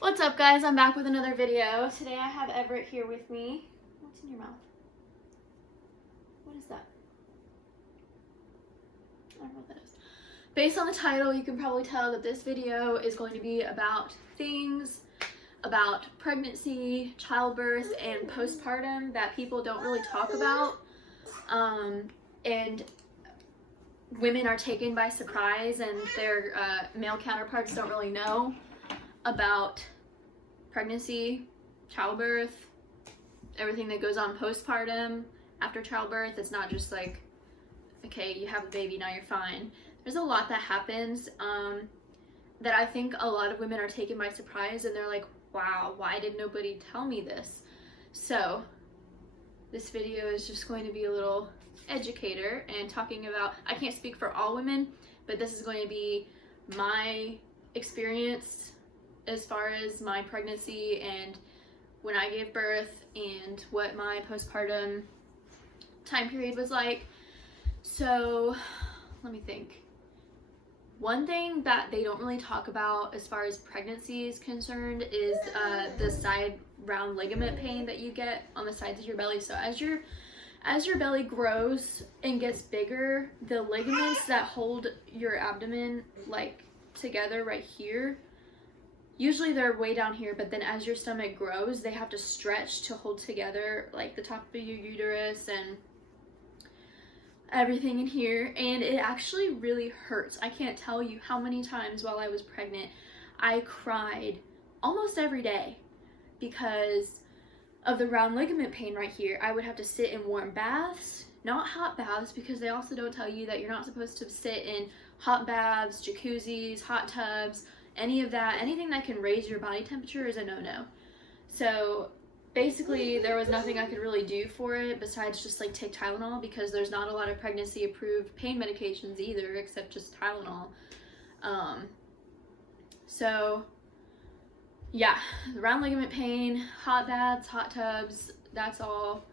What's up, guys? I'm back with another video. Today I have Everett here with me. What's in your mouth? What is that? I don't know what that is. Based on the title, you can probably tell that this video is going to be about things about pregnancy, childbirth, and postpartum that people don't really talk about. And women are taken by surprise, and their male counterparts don't really know about pregnancy, childbirth, everything that goes on postpartum, after childbirth. It's not just like, okay, you have a baby, now you're fine. There's a lot that happens that I think a lot of women are taken by surprise, and they're like, wow, why did nobody tell me this? So this video is just going to be a little educator and talking about, I can't speak for all women, but this is going to be my experience as far as my pregnancy and when I gave birth and what my postpartum time period was like. So let me think. One thing that they don't really talk about as far as pregnancy is concerned is the side round ligament pain that you get on the sides of your belly. So as your belly grows and gets bigger, the ligaments that hold your abdomen like together right here, usually they're way down here, but then as your stomach grows, they have to stretch to hold together like the top of your uterus and everything in here, and it actually really hurts. I can't tell you how many times while I was pregnant I cried almost every day because of the round ligament pain right here. I would have to sit in warm baths, not hot baths, because they also don't tell you that you're not supposed to sit in hot baths, jacuzzis, hot tubs, any of that. Anything that can raise your body temperature is a no-no. So basically, there was nothing I could really do for it besides just like take Tylenol, because there's not a lot of pregnancy approved pain medications either, except just Tylenol. So yeah, round ligament pain, hot baths, hot tubs, that's all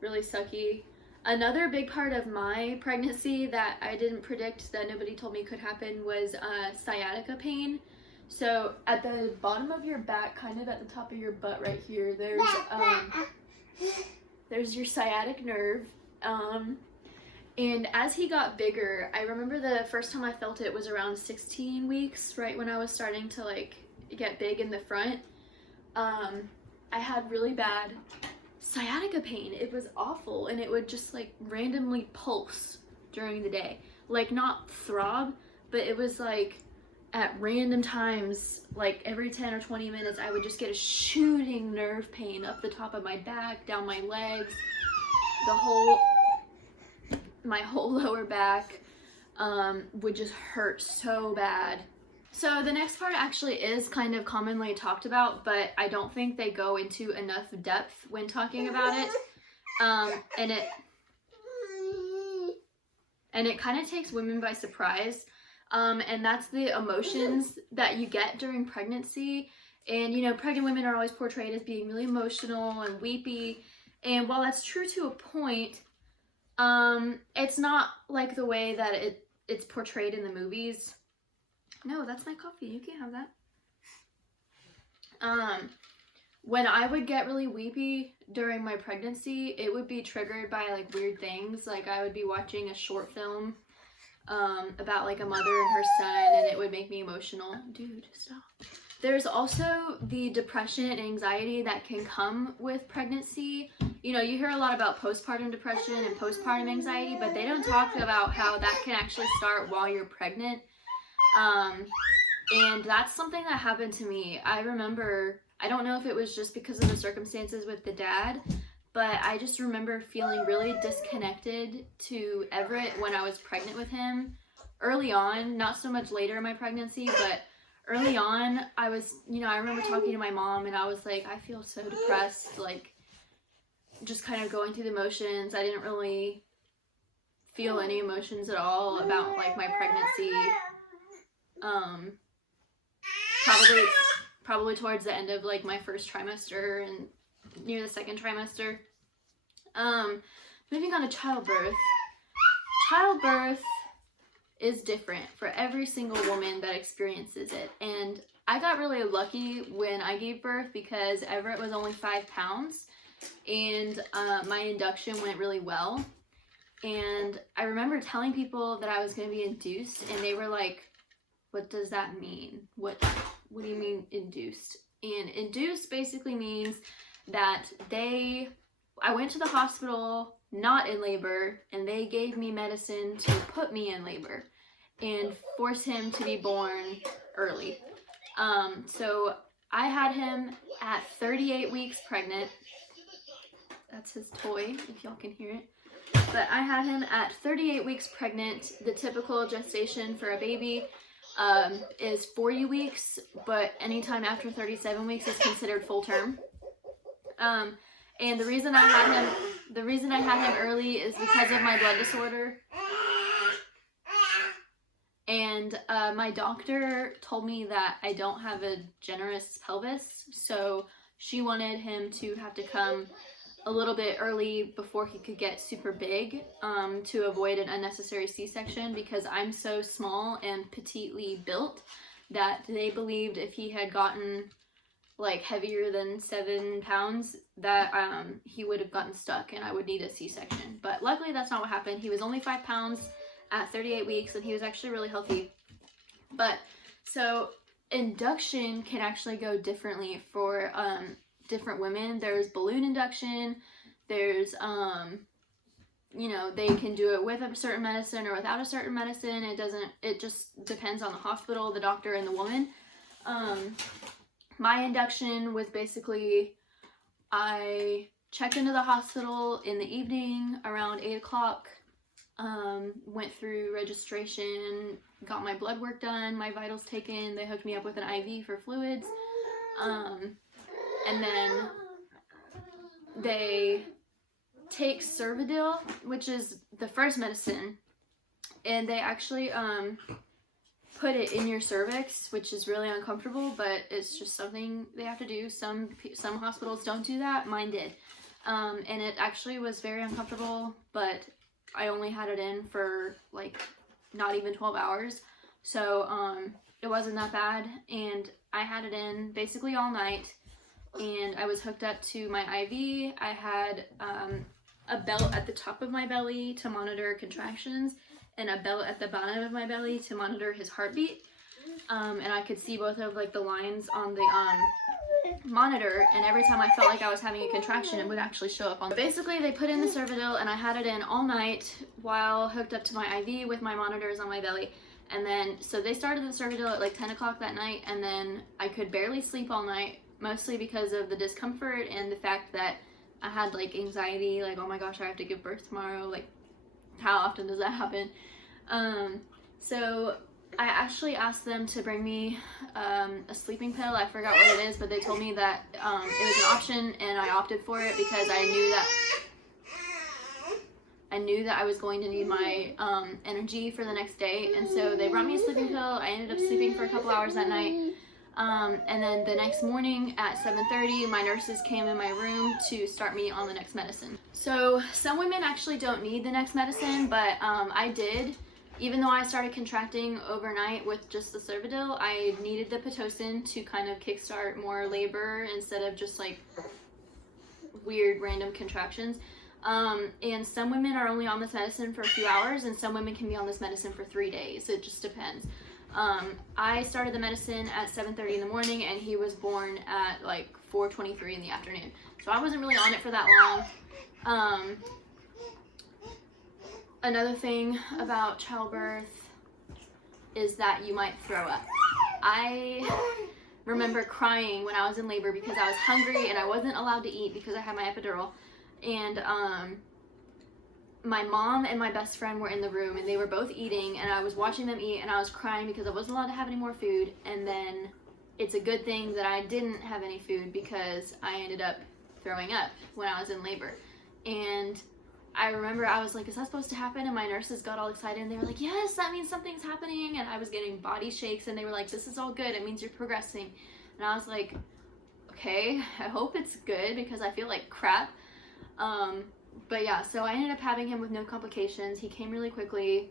really sucky. Another big part of my pregnancy that I didn't predict, that nobody told me could happen, was sciatica pain. So at the bottom of your back, kind of at the top of your butt right here, there's your sciatic nerve. And as he got bigger, I remember the first time I felt it was around 16 weeks, right when I was starting to like get big in the front. I had really bad sciatica pain. It was awful, and it would just like randomly pulse during the day. Like not throb, but it was like at random times, like every 10 or 20 minutes, I would just get a shooting nerve pain up the top of my back, down my legs, my whole lower back would just hurt so bad. So the next part actually is kind of commonly talked about, but I don't think they go into enough depth when talking about it. And it kind of takes women by surprise. And that's the emotions that you get during pregnancy. And you know, pregnant women are always portrayed as being really emotional and weepy. And while that's true to a point, it's not like the way that it's portrayed in the movies. No, that's my coffee. You can't have that. When I would get really weepy during my pregnancy, it would be triggered by like weird things. Like I would be watching a short film about like a mother and her son, and it would make me emotional. Dude, stop. There's also the depression and anxiety that can come with pregnancy. You know, you hear a lot about postpartum depression and postpartum anxiety, but they don't talk about how that can actually start while you're pregnant. And that's something that happened to me. I remember, I don't know if it was just because of the circumstances with the dad, but I just remember feeling really disconnected to Everett when I was pregnant with him early on, not so much later in my pregnancy, but early on, I was, you know, I remember talking to my mom and I was like, I feel so depressed, like just kind of going through the motions. I didn't really feel any emotions at all about like my pregnancy. Probably towards the end of like my first trimester and near the second trimester. Moving on to childbirth. childbirth is different for every single woman that experiences it. And I got really lucky when I gave birth because Everett was only 5 pounds and my induction went really well. And I remember telling people that I was going to be induced, and they were like, what does that mean? What do you mean induced? And induced basically means that I went to the hospital not in labor, and they gave me medicine to put me in labor and force him to be born early. So I had him at 38 weeks pregnant. That's his toy, if y'all can hear it. But I had him at 38 weeks pregnant. The typical gestation for a baby is 40 weeks, but anytime after 37 weeks is considered full term. And the reason I had him early is because of my blood disorder. And my doctor told me that I don't have a generous pelvis, so she wanted him to have to come a little bit early before he could get super big, to avoid an unnecessary C-section, because I'm so small and petitely built that they believed if he had gotten like heavier than 7 pounds that he would have gotten stuck and I would need a C-section. But luckily that's not what happened. He was only 5 pounds at 38 weeks and he was actually really healthy. But so induction can actually go differently for different women. There's balloon induction, there's you know, they can do it with a certain medicine or without a certain medicine. It just depends on the hospital, the doctor, and the woman. My induction was basically, I checked into the hospital in the evening around 8 o'clock, went through registration, got my blood work done, my vitals taken, they hooked me up with an IV for fluids, and then they take Cervidil, which is the first medicine, and they actually put it in your cervix, which is really uncomfortable, but it's just something they have to do. Some hospitals don't do that, mine did, and it actually was very uncomfortable, but I only had it in for like not even 12 hours, so it wasn't that bad, and I had it in basically all night, and I was hooked up to my IV. I had a belt at the top of my belly to monitor contractions, and a belt at the bottom of my belly to monitor his heartbeat, and I could see both of like the lines on the monitor, and every time I felt like I was having a contraction, it would actually show up on. Basically, they put in the Cervidil, and I had it in all night while hooked up to my IV with my monitors on my belly. And then, so they started the Cervidil at like 10 o'clock that night, and then I could barely sleep all night, mostly because of the discomfort and the fact that I had like anxiety, like, oh my gosh, I have to give birth tomorrow, like, how often does that happen? So I actually asked them to bring me a sleeping pill. I forgot what it is, but they told me that it was an option, and I opted for it because I knew that I was going to need my energy for the next day. And so they brought me a sleeping pill. I ended up sleeping for a couple hours that night, and then the next morning at 7:30 my nurses came in my room to start me on the next medicine. So some women actually don't need the next medicine, but I did. Even though I started contracting overnight with just the Cervidil, I needed the Pitocin to kind of kickstart more labor instead of just like weird random contractions. And some women are only on this medicine for a few hours, and some women can be on this medicine for 3 days. It just depends. I started the medicine at 7:30 in the morning, and he was born at like 4:23 in the afternoon. So I wasn't really on it for that long. Another thing about childbirth is that you might throw up. I remember crying when I was in labor because I was hungry and I wasn't allowed to eat because I had my epidural. And my mom and my best friend were in the room, and they were both eating, and I was watching them eat, and I was crying because I wasn't allowed to have any more food. And then it's a good thing that I didn't have any food because I ended up throwing up when I was in labor. And I remember I was like, is that supposed to happen? And my nurses got all excited, and they were like, yes, that means something's happening. And I was getting body shakes, and they were like, this is all good, it means you're progressing. And I was like, okay, I hope it's good because I feel like crap. But yeah, so I ended up having him with no complications. He came really quickly.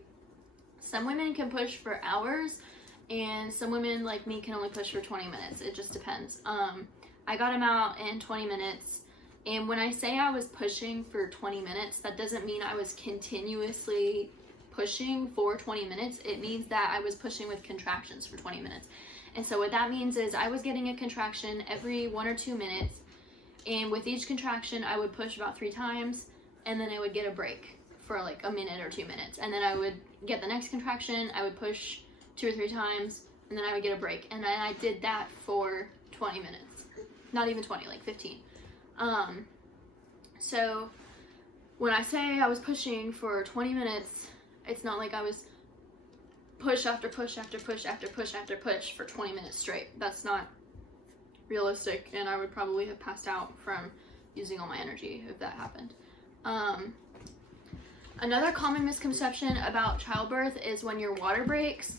Some women can push for hours, and some women like me can only push for 20 minutes. It just depends. I got him out in 20 minutes. And when I say I was pushing for 20 minutes, that doesn't mean I was continuously pushing for 20 minutes. It means that I was pushing with contractions for 20 minutes. And so what that means is I was getting a contraction every 1 or 2 minutes. And with each contraction, I would push about 3 times, and then I would get a break for like a minute or 2 minutes. And then I would get the next contraction, I would push 2 or 3 times, and then I would get a break. And then I did that for 20 minutes. Not even 20, like 15. So when I say I was pushing for 20 minutes, it's not like I was push after push after push after push after push for 20 minutes straight. That's not realistic, and I would probably have passed out from using all my energy if that happened. Another common misconception about childbirth is when your water breaks.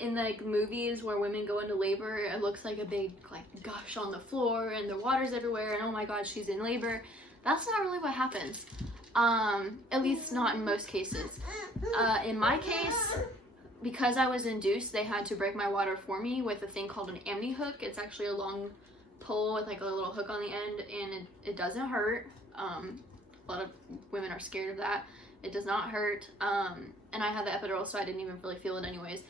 In like movies where women go into labor, it looks like a big like gush on the floor and the water's everywhere and oh my god, she's in labor. That's not really what happens. At least not in most cases. In my case, because I was induced, they had to break my water for me with a thing called an amni hook. It's actually a long pole with like a little hook on the end, and it doesn't hurt. A lot of women are scared of that. It does not hurt. And I had the epidural, so I didn't even really feel it anyways.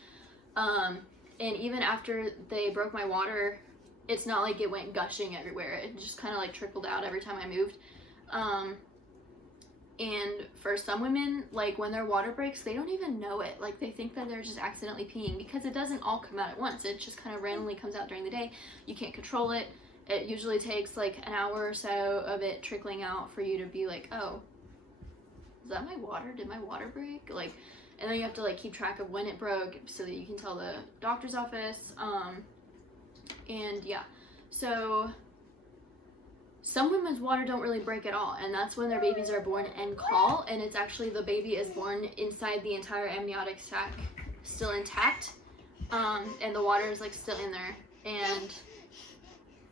And even after they broke my water, it's not like it went gushing everywhere. It just kind of like trickled out every time I moved. And for some women, like when their water breaks, they don't even know it. Like they think that they're just accidentally peeing because it doesn't all come out at once. It just kind of randomly comes out during the day. You can't control it. It usually takes like an hour or so of it trickling out for you to be like, oh, is that my water? Did my water break? Like, and then you have to like keep track of when it broke so that you can tell the doctor's office. And yeah, so some women's water don't really break at all, and that's when their babies are born and call, and it's actually the baby is born inside the entire amniotic sac still intact, and the water is like still in there. And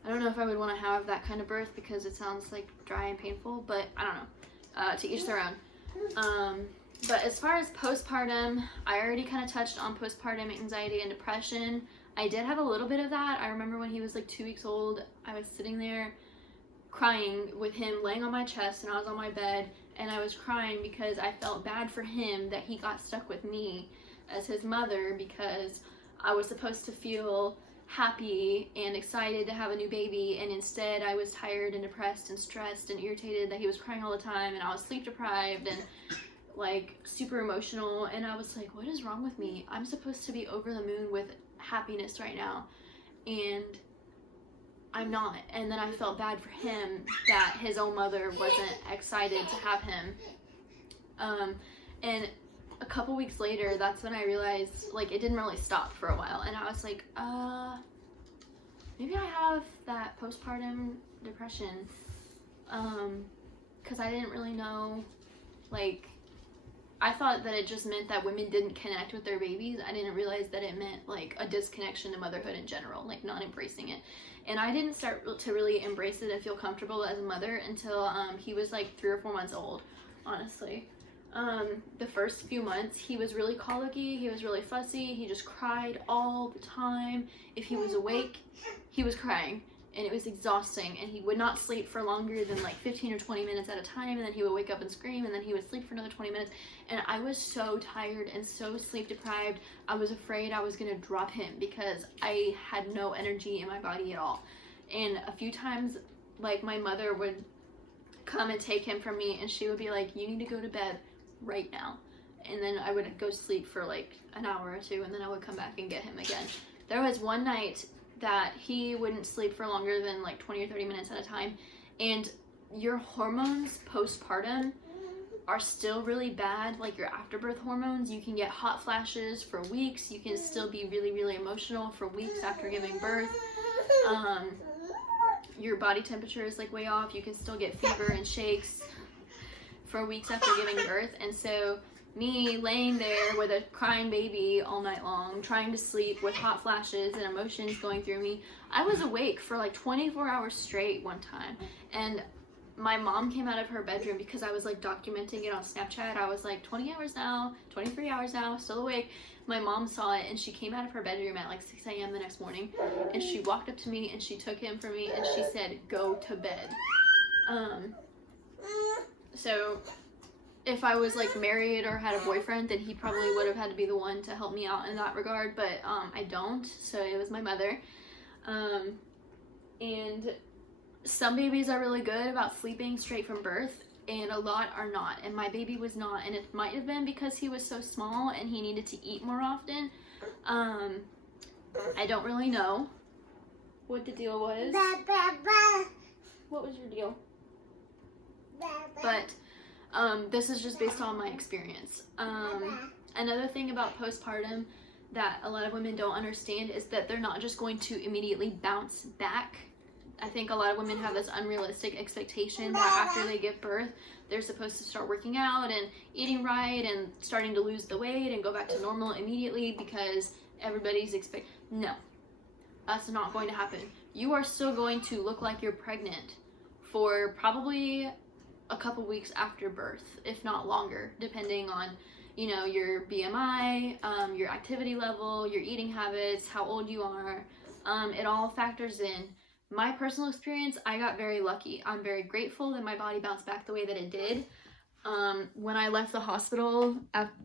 I don't know if I would want to have that kind of birth because it sounds like dry and painful, but I don't know. To each their own. But as far as postpartum, I already kind of touched on postpartum anxiety and depression. I did have a little bit of that. I remember when he was like 2 weeks old, I was sitting there crying with him laying on my chest, and I was on my bed, and I was crying because I felt bad for him that he got stuck with me as his mother, because I was supposed to feel happy and excited to have a new baby, and instead I was tired and depressed and stressed and irritated that he was crying all the time, and I was sleep deprived and like super emotional, and I was like, what is wrong with me? I'm supposed to be over the moon with happiness right now, and I'm not. And then I felt bad for him that his own mother wasn't excited to have him. And a couple weeks later, that's when I realized, like, it didn't really stop for a while, and I was like, maybe I have that postpartum depression, because I didn't really know, like, I thought that it just meant that women didn't connect with their babies. I didn't realize that it meant like a disconnection to motherhood in general, like not embracing it. And I didn't start to really embrace it and feel comfortable as a mother until he was like 3 or 4 months old, honestly. The first few months, he was really colicky, he was really fussy, he just cried all the time. If he was awake, he was crying, and it was exhausting, and he would not sleep for longer than like 15 or 20 minutes at a time, and then he would wake up and scream, and then he would sleep for another 20 minutes, and I was so tired and so sleep deprived. I was afraid I was gonna drop him because I had no energy in my body at all. And a few times, like, my mother would come and take him from me, and she would be like, you need to go to bed right now. And then I would go sleep for like an hour or two, and then I would come back and get him again. There was one night that he wouldn't sleep for longer than like 20 or 30 minutes at a time, and your hormones postpartum are still really bad, like your afterbirth hormones. You can get hot flashes for weeks, you can still be really, really emotional for weeks after giving birth. Your body temperature is like way off, you can still get fever and shakes for weeks after giving birth. And so me laying there with a crying baby all night long, trying to sleep with hot flashes and emotions going through me, I was awake for like 24 hours straight one time. And my mom came out of her bedroom because I was like documenting it on Snapchat. I was like 20 hours now, 23 hours now, still awake. My mom saw it and she came out of her bedroom at like 6 a.m. the next morning, and she walked up to me and she took him from me and she said, "Go to bed." So if I was like married or had a boyfriend, then he probably would have had to be the one to help me out in that regard, but I don't, so it was my mother. And some babies are really good about sleeping straight from birth, and a lot are not, and my baby was not, and it might have been because he was so small and he needed to eat more often. I don't really know what the deal was. What was your deal? But this is just based on my experience. Another thing about postpartum that a lot of women don't understand is that they're not just going to immediately bounce back. I think a lot of women have this unrealistic expectation that after they give birth, they're supposed to start working out and eating right and starting to lose the weight and go back to normal immediately because everybody's No, that's not going to happen. You are still going to look like you're pregnant for probably a couple weeks after birth, if not longer, depending on, you know, your BMI, your activity level, your eating habits, how old you are. It all factors in. My personal experience, I got very lucky. I'm very grateful that my body bounced back the way that it did. When I left the hospital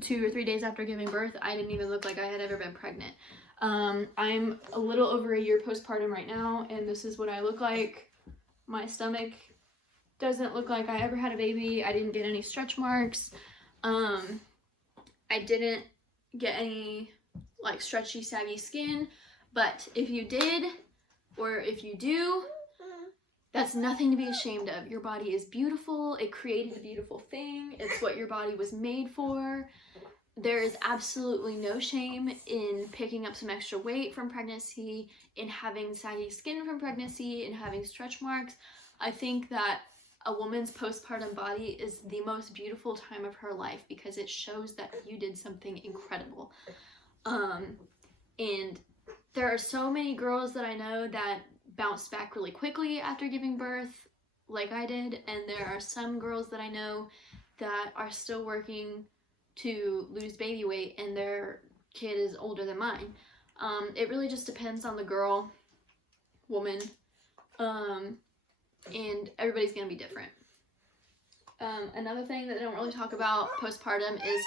2 or 3 days after giving birth, I didn't even look like I had ever been pregnant. I'm a little over a year postpartum right now, and this is what I look like. My stomach doesn't look like I ever had a baby. I didn't get any stretch marks. I didn't get any like stretchy, saggy skin, but if you did, or if you do, that's nothing to be ashamed of. Your body is beautiful. It created a beautiful thing. It's what your body was made for. There is absolutely no shame in picking up some extra weight from pregnancy, in having saggy skin from pregnancy, in having stretch marks. I think that a woman's postpartum body is the most beautiful time of her life because it shows that you did something incredible. And there are so many girls that I know that bounced back really quickly after giving birth, like I did, and there are some girls that I know that are still working to lose baby weight and their kid is older than mine. It really just depends on the girl, woman, and everybody's gonna be different. Another thing that they don't really talk about postpartum is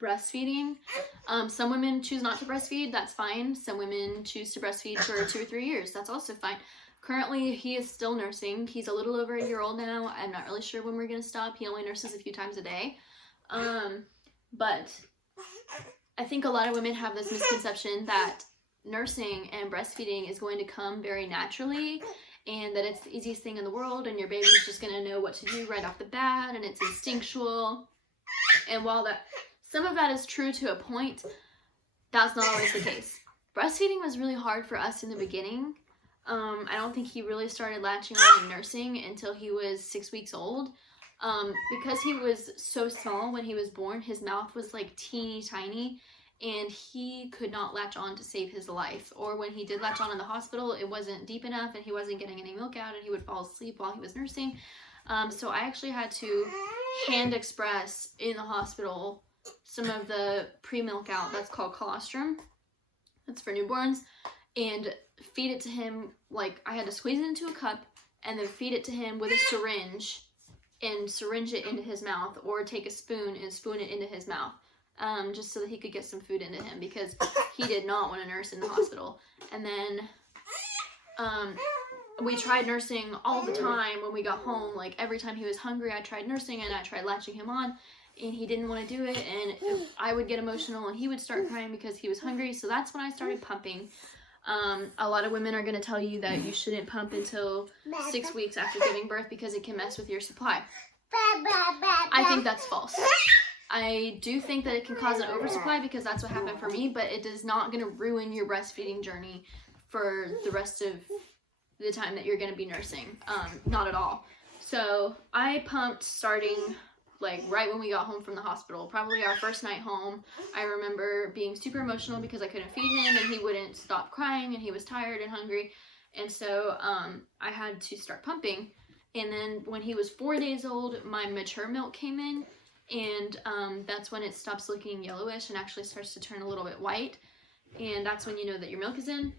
breastfeeding. Some women choose not to breastfeed, that's fine. Some women choose to breastfeed for 2 or 3 years, that's also fine. Currently, he is still nursing. He's a little over a year old now. I'm not really sure when we're gonna stop. He only nurses a few times a day. But I think a lot of women have this misconception that nursing and breastfeeding is going to come very naturally, and that it's the easiest thing in the world and your baby's just gonna know what to do right off the bat and it's instinctual. And while some of that is true to a point, that's not always the case. Breastfeeding was really hard for us in the beginning. I don't think he really started latching on and nursing until he was 6 weeks old. Because he was so small when he was born, his mouth was like teeny tiny, and he could not latch on to save his life. Or when he did latch on in the hospital, it wasn't deep enough and he wasn't getting any milk out and he would fall asleep while he was nursing. So I actually had to hand express in the hospital some of the pre-milk out. That's called colostrum. That's for newborns. And feed it to him, like I had to squeeze it into a cup and then feed it to him with a syringe and syringe it into his mouth, or take a spoon and spoon it into his mouth, just so that he could get some food into him because he did not want to nurse in the hospital. And then we tried nursing all the time when we got home. Like every time he was hungry, I tried nursing and I tried latching him on, and he didn't want to do it, and I would get emotional and he would start crying because he was hungry. So that's when I started pumping. A lot of women are going to tell you that you shouldn't pump until 6 weeks after giving birth because it can mess with your supply. I think that's false. I do think that it can cause an oversupply because that's what happened for me, but it is not going to ruin your breastfeeding journey for the rest of the time that you're going to be nursing. Not at all. So I pumped starting like right when we got home from the hospital, probably our first night home. I remember being super emotional because I couldn't feed him and he wouldn't stop crying and he was tired and hungry. And so I had to start pumping. And then when he was 4 days old, my mature milk came in, and that's when it stops looking yellowish and actually starts to turn a little bit white. And that's when you know that your milk is in.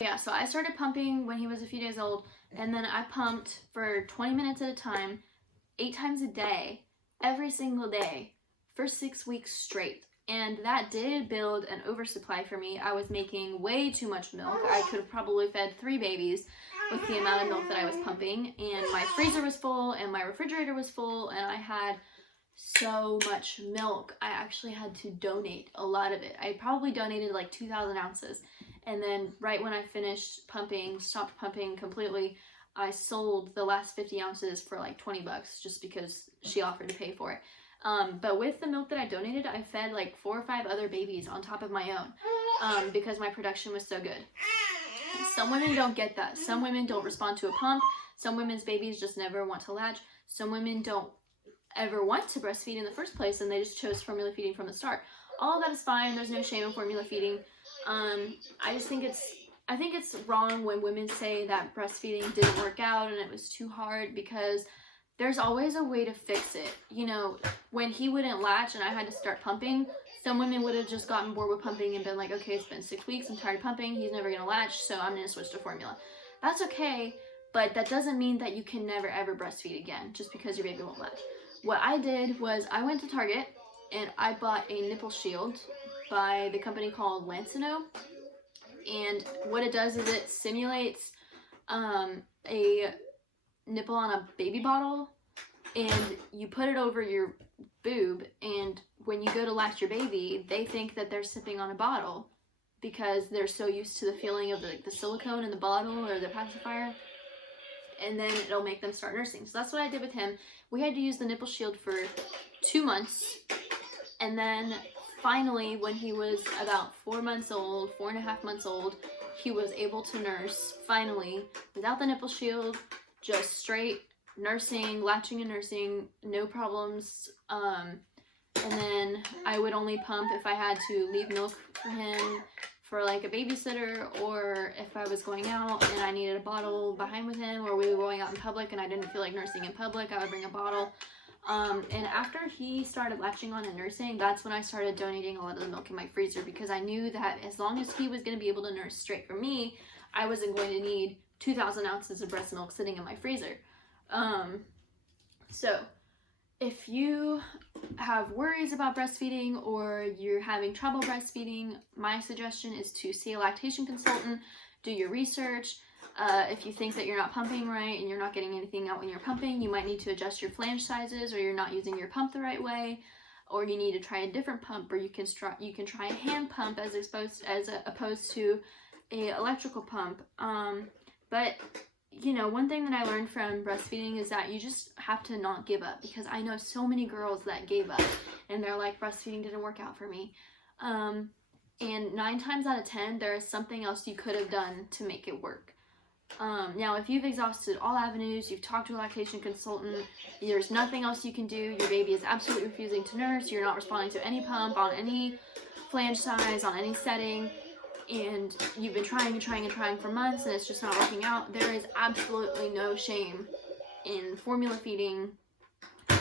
Yeah, so I started pumping when he was a few days old, and then I pumped for 20 minutes at a time, 8 times a day, every single day, for 6 weeks straight. And that did build an oversupply for me. I was making way too much milk. I could have probably fed 3 babies with the amount of milk that I was pumping. And my freezer was full and my refrigerator was full, and I had so much milk. I actually had to donate a lot of it. I probably donated like 2,000 ounces. And then right when I finished pumping, stopped pumping completely, I sold the last 50 ounces for like 20 bucks just because she offered to pay for it. But with the milk that I donated, I fed like 4 or 5 other babies on top of my own, because my production was so good. Some women don't get that. Some women don't respond to a pump. Some women's babies just never want to latch. Some women don't ever want to breastfeed in the first place, and they just chose formula feeding from the start. All of that is fine. There's no shame in formula feeding. I think it's wrong when women say that breastfeeding didn't work out and it was too hard, because there's always a way to fix it. You know, when he wouldn't latch and I had to start pumping, some women would have just gotten bored with pumping and been like, okay, it's been 6 weeks, I'm tired of pumping, he's never gonna latch, so I'm gonna switch to formula. That's okay, but that doesn't mean that you can never ever breastfeed again just because your baby won't latch. What I did was I went to Target and I bought a nipple shield by the company called Lancino. And what it does is it simulates a nipple on a baby bottle, and you put it over your boob, and when you go to latch your baby, they think that they're sipping on a bottle because they're so used to the feeling of the silicone in the bottle or the pacifier, and then it'll make them start nursing. So that's what I did with him. We had to use the nipple shield for 2 months, and then finally, when he was about 4 months old, 4.5 months old, he was able to nurse, finally, without the nipple shield, just straight nursing, latching and nursing, no problems. And then I would only pump if I had to leave milk for him for like a babysitter, or if I was going out and I needed a bottle behind with him, or we were going out in public and I didn't feel like nursing in public, I would bring a bottle. And after he started latching on and nursing, that's when I started donating a lot of the milk in my freezer, because I knew that as long as he was going to be able to nurse straight from me, I wasn't going to need 2,000 ounces of breast milk sitting in my freezer. So if you have worries about breastfeeding or you're having trouble breastfeeding, my suggestion is to see a lactation consultant, do your research. If you think that you're not pumping right and you're not getting anything out when you're pumping, you might need to adjust your flange sizes, or you're not using your pump the right way, or you need to try a different pump, or you can try a hand pump as opposed to a electrical pump. But you know, one thing that I learned from breastfeeding is that you just have to not give up, because I know so many girls that gave up and they're like, breastfeeding didn't work out for me. And 9 times out of 10, there is something else you could have done to make it work. Now, if you've exhausted all avenues, you've talked to a lactation consultant, there's nothing else you can do, your baby is absolutely refusing to nurse, you're not responding to any pump on any flange size, on any setting, and you've been trying for months and it's just not working out, there is absolutely no shame in formula feeding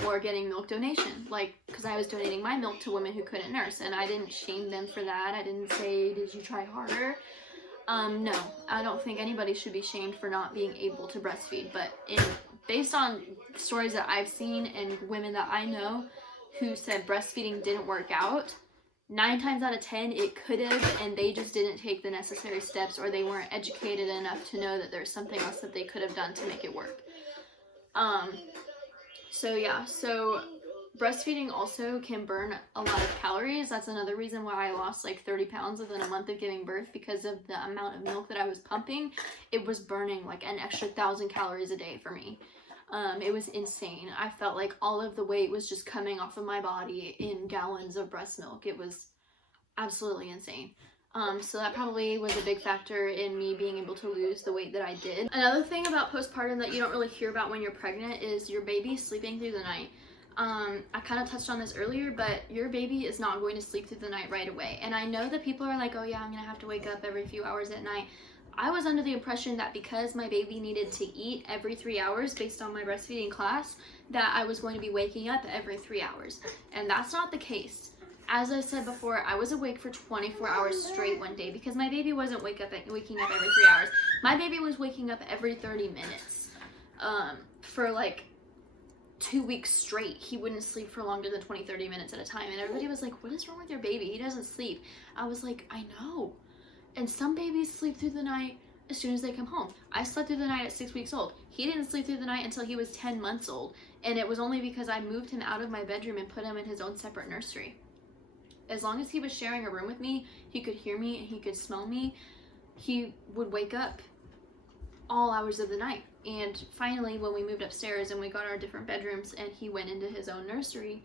or getting milk donation. Like, because I was donating my milk to women who couldn't nurse, and I didn't shame them for that. I didn't say, did you try harder? No, I don't think anybody should be shamed for not being able to breastfeed, but based on stories that I've seen and women that I know who said breastfeeding didn't work out, 9 times out of 10 it could have, and they just didn't take the necessary steps, or they weren't educated enough to know that there's something else that they could have done to make it work. So breastfeeding also can burn a lot of calories. That's another reason why I lost like 30 pounds within a month of giving birth, because of the amount of milk that I was pumping. It was burning like an extra 1,000 calories a day for me. It was insane. I felt like all of the weight was just coming off of my body in gallons of breast milk. It was absolutely insane. So that probably was a big factor in me being able to lose the weight that I did. Another thing about postpartum that you don't really hear about when you're pregnant is your baby sleeping through the night. I kind of touched on this earlier, but your baby is not going to sleep through the night right away. And I know that people are like, oh yeah, I'm gonna have to wake up every few hours at night. I was under the impression that because my baby needed to eat every 3 hours based on my breastfeeding class, that I was going to be waking up every 3 hours. And that's not the case. As I said before, I was awake for 24 hours straight one day because my baby wasn't waking up every 3 hours. My baby was waking up every 30 minutes for like 2 weeks straight. He wouldn't sleep for longer than 20-30 minutes at a time, and everybody was like, what is wrong with your baby? He doesn't sleep. I was like, I know. And some babies sleep through the night as soon as they come home. I slept through the night at 6 weeks old. He didn't sleep through the night until he was 10 months old, and it was only because I moved him out of my bedroom and put him in his own separate nursery. As long as he was sharing a room with me, he could hear me and he could smell me. He would wake up all hours of the night. And finally, when we moved upstairs and we got our different bedrooms and he went into his own nursery,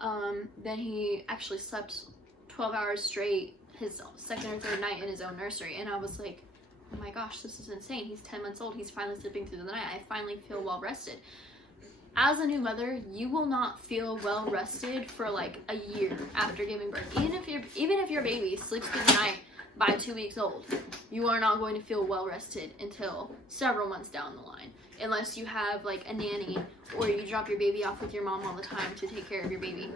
then he actually slept 12 hours straight his second or third night in his own nursery. And I was like, oh my gosh, this is insane. He's 10 months old. He's finally sleeping through the night. I finally feel well rested. As a new mother, you will not feel well rested for like a year after giving birth. Even if your baby sleeps through the night by 2 weeks old, you are not going to feel well rested until several months down the line, unless you have like a nanny or you drop your baby off with your mom all the time to take care of your baby.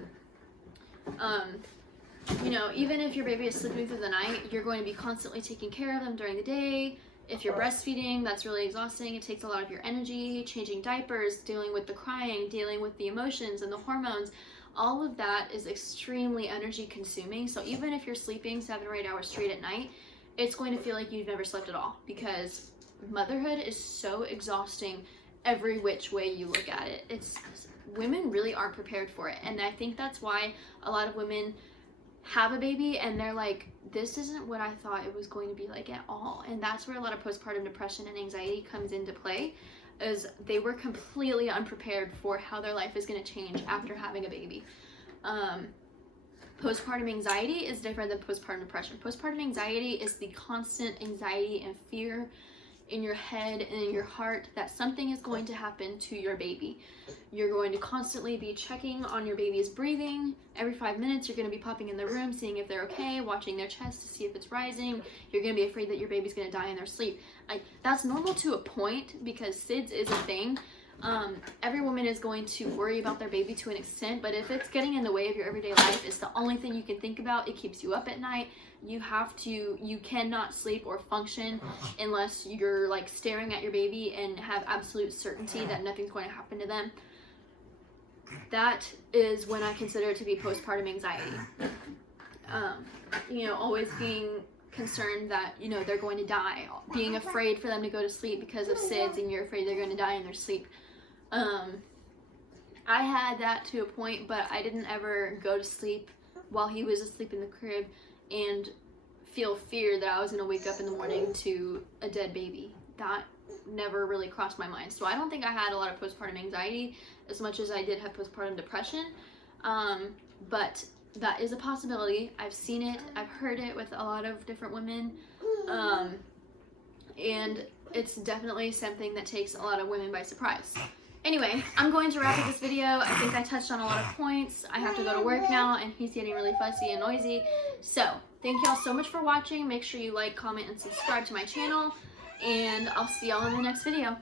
You know, even if your baby is sleeping through the night, you're going to be constantly taking care of them during the day. If you're breastfeeding, that's really exhausting. It takes a lot of your energy, changing diapers, dealing with the crying, dealing with the emotions and the hormones. All of that is extremely energy consuming. So even if you're sleeping 7 or 8 hours straight at night, it's going to feel like you've never slept at all, because motherhood is so exhausting every which way you look at it. Women really aren't prepared for it. And I think that's why a lot of women have a baby and they're like, this isn't what I thought it was going to be like at all. And that's where a lot of postpartum depression and anxiety comes into play, is they were completely unprepared for how their life is going to change after having a baby. Postpartum anxiety is different than postpartum depression. Postpartum anxiety is the constant anxiety and fear in your head and in your heart that something is going to happen to your baby. You're going to constantly be checking on your baby's breathing. Every 5 minutes, you're going to be popping in the room, seeing if they're okay, watching their chest to see if it's rising. You're going to be afraid that your baby's going to die in their sleep. That's normal to a point, because SIDS is a thing. Every woman is going to worry about their baby to an extent, but if it's getting in the way of your everyday life, it's the only thing you can think about. It keeps you up at night. You cannot sleep or function unless you're like staring at your baby and have absolute certainty that nothing's going to happen to them. That is when I consider it to be postpartum anxiety. You know, always being concerned that, you know, they're going to die, being afraid for them to go to sleep because of SIDS and you're afraid they're going to die in their sleep. I had that to a point, but I didn't ever go to sleep while he was asleep in the crib and feel fear that I was going to wake up in the morning to a dead baby. That never really crossed my mind. So I don't think I had a lot of postpartum anxiety as much as I did have postpartum depression. But that is a possibility. I've seen it, I've heard it with a lot of different women. And it's definitely something that takes a lot of women by surprise. Anyway, I'm going to wrap up this video. I think I touched on a lot of points. I have to go to work now and he's getting really fussy and noisy. So, thank y'all so much for watching. Make sure you like, comment, and subscribe to my channel. And I'll see y'all in the next video.